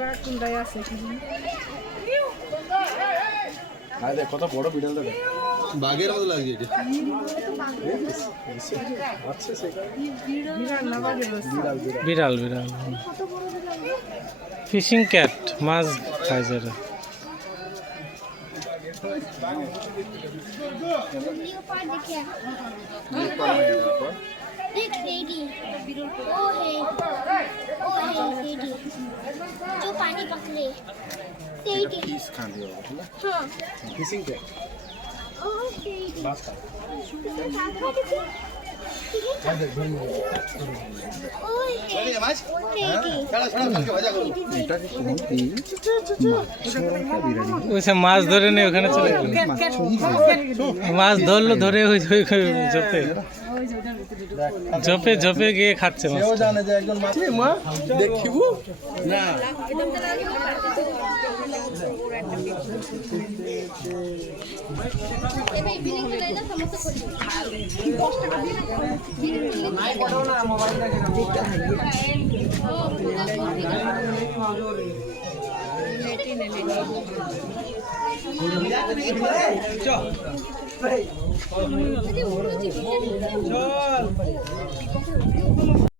মাছটা কোনটায় আছে কি আরে দেখ কত বড় বিড়াল দেখ বাঘের মতো লাগছে এটা আচ্ছা সেটা বিড়াল না বাঘের আছে বিড়াল বিড়াল ফিশিং ক্যাট মাছ খায় যারা देख रेडी वो है रेडी जो पानी पकड़े रेडी খান দিয়ে হবে हाँ ফিশিং কে ओ रेडी মাছ খা ओ रेडी এটা কি কোনটি ওইসব মাছ ধরে নিয়ে ওখানে চলে গেল মাছ ধরলো ধরে ওই জপে জপে জপে গিয়ে খাচ্ছে মাছ কেউ জানে যে একজন মাছ মা দেখিবু না चल